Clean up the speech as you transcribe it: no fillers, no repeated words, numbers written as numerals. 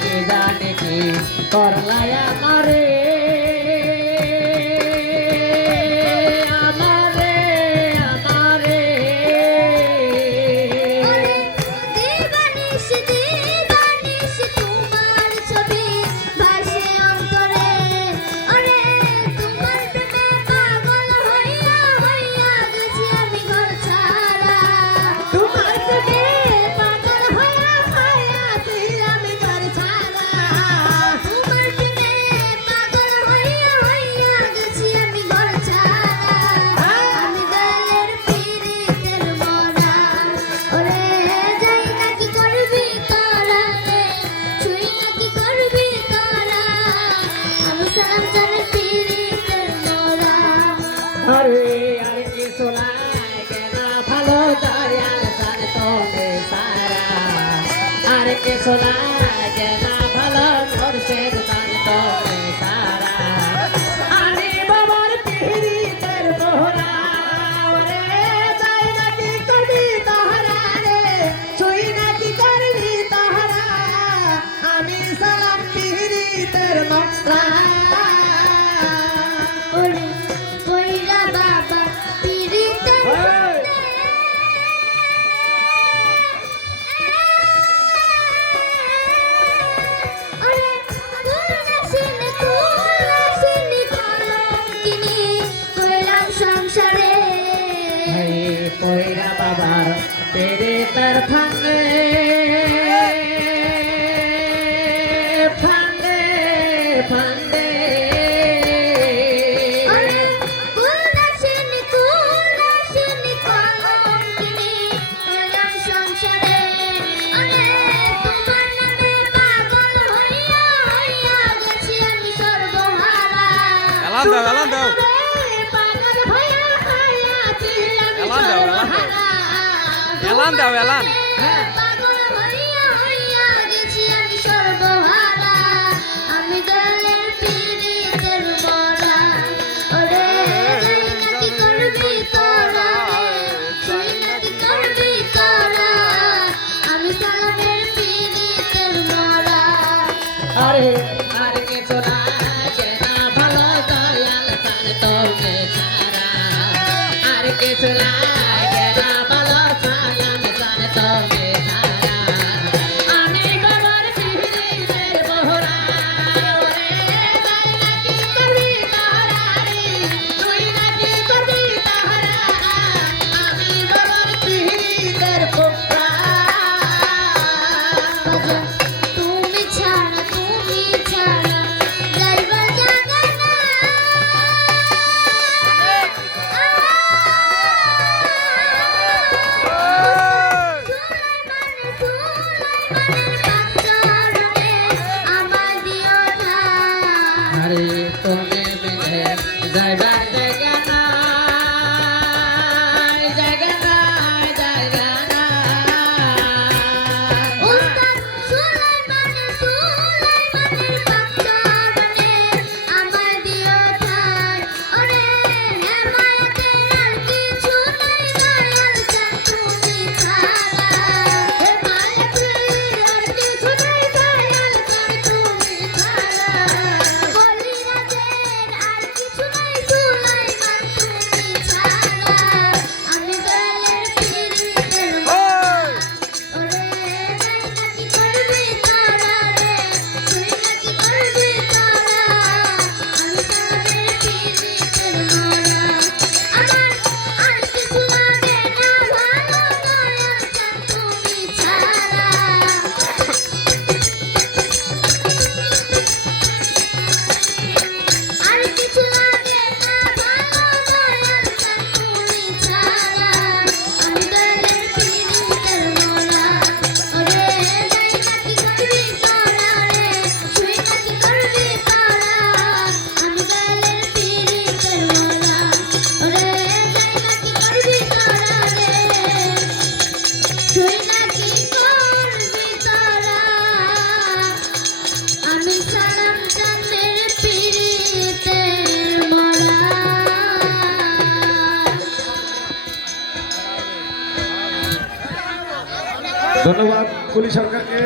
কে জানে কি করলাই আমারে अरे अरे के सोलाय के ना भालो दरियाल सान तोने सारा अरे के सोलाय के ना भालो मोर से सान तोने सारा अरे बाबार पीरी तेर बोला रे जाई ना की करबी तोहरा रे छुई ना की करबी तोहरा आमी सलाम पीरी तेर मोरा कोयरा बाबार तेरे तरफंगे फंगे फंगे এলান দাও এলান अरे अरे के सोना के ना भालो दयाल सान तोने सारा अरे के सोना के ना भालो सायाम सान तोने सारा आमी बाबार पीरी तेर बोहरा ओरे जाई ना की करबी तोहरा रे तुई ना की करबी तोहरा आमी बाबार पीरी तेर बोहरा अरे तुम्हें मिले जगह जगह ना जगह ना जगह ना उस्ताद सुलाइमाনের বাচ্চারে আমার দিও ঠাই ওরে হেমায়েতের আর কিছু নাই দয়াল চান তুমি ছাড়া হেমায়েতের আর কিছু নাই দয়াল চান তুমি ছাড়া ধন্যবাদ কুলি সরকারকে।